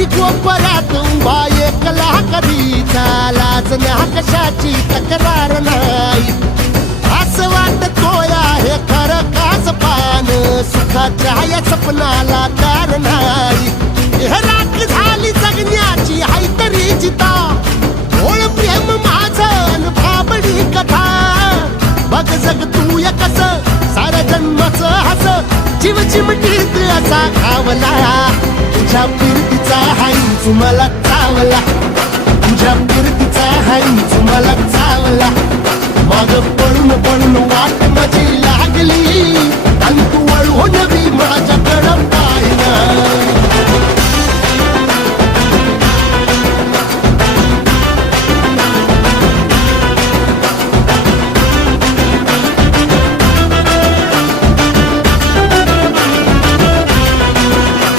खाली कोपऱ्यात उभा एकला कधी लाज ना कशाची तक्रार नाही. असं वाटतोय आहे खरं काच पान सुखाच्या या सपनाला कार नाही. हे राख झाली जगण्याची हाय तरी जिता. ओळ प्रेम माझं भाबडी कथा. बघ जग तू या कस सारा जन्मच हस. जीव चिमटीत असा खावला तुझ्या फिरतीचा तुम्हाला चावला. तुझ्या फिरतीचा हाई तुम्हाला चावला. माग